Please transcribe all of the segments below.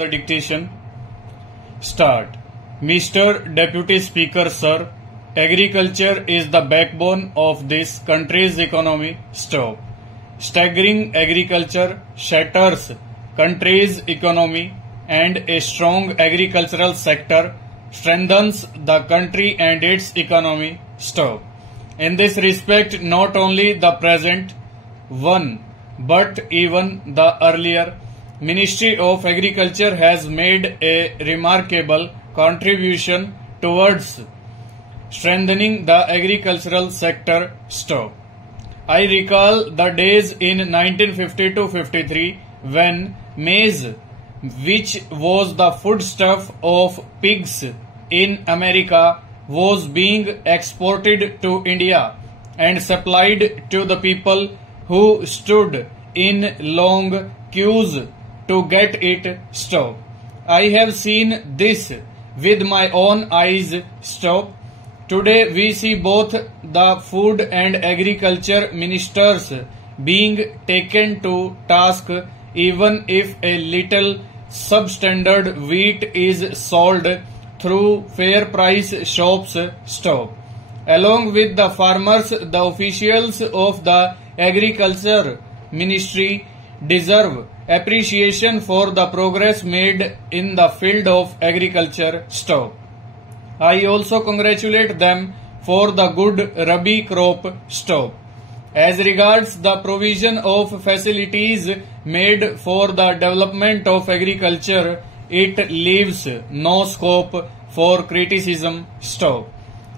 The dictation. Start. Mr. Deputy Speaker, sir, agriculture is the backbone of this country's economy. Stop. Staggering agriculture shatters country's economy, and a strong agricultural sector strengthens the country and its economy. Stop. In this respect, not only the present one, but even the earlier Ministry of Agriculture has made a remarkable contribution towards strengthening the agricultural sector. Stop. I recall the days in 1950-53 when maize, which was the foodstuff of pigs in America, was being exported to India and supplied to the people who stood in long queues to get it. Stop. I have seen this with my own eyes. Stop. Today we see both the food and agriculture ministers being taken to task even if a little substandard wheat is sold through fair price shops. Stop. Along with the farmers, the officials of the agriculture ministry deserve appreciation for the progress made in the field of agriculture. Stop. I also congratulate them for the good Rabi crop. Stop. As regards the provision of facilities made for the development of agriculture, it leaves no scope for criticism. Stop.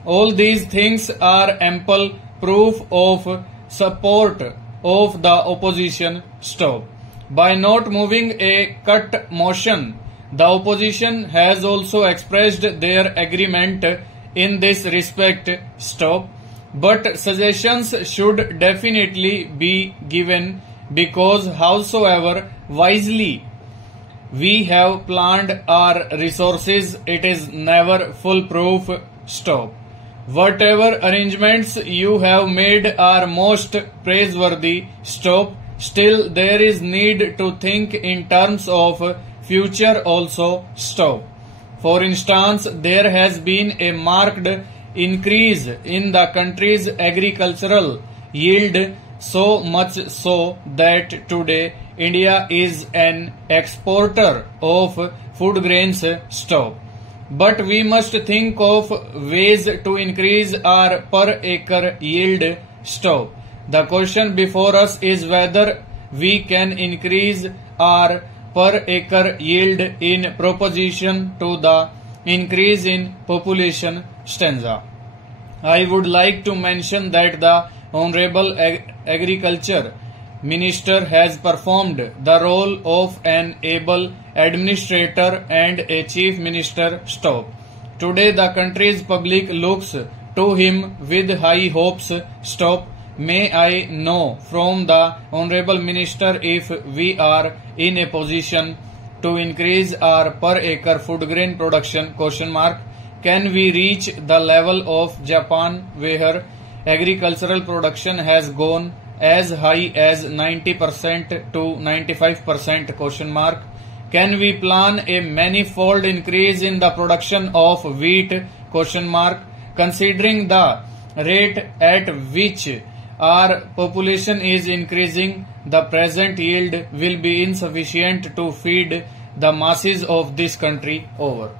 All these things are ample proof of support of the opposition. Stop. By not moving a cut motion, the opposition has also expressed their agreement in this respect. Stop. But suggestions should definitely be given, because howsoever wisely we have planned our resources, it is never foolproof. Stop. Whatever arrangements you have made are most praiseworthy. Stop. Still, there is need to think in terms of future also. Stop. For instance, there has been a marked increase in the country's agricultural yield, so much so that today India is an exporter of food grains. Stop. But we must think of ways to increase our per acre yield. Stop. The question before us is whether we can increase our per acre yield in proportion to the increase in population. Stanza. I would like to mention that the Honorable Agriculture Minister has performed the role of an able administrator and a chief minister. Stop. Today the country's public looks to him with high hopes. Stop. May I know from the Honorable Minister if we are in a position to increase our per acre food grain production? Question mark. Can we reach the level of Japan, where agricultural production has gone as high as 90% to 95%? Question mark. Can we plan a manifold increase in the production of wheat? Question mark. Considering the rate at which our population is increasing, the present yield will be insufficient to feed the masses of this country. Over.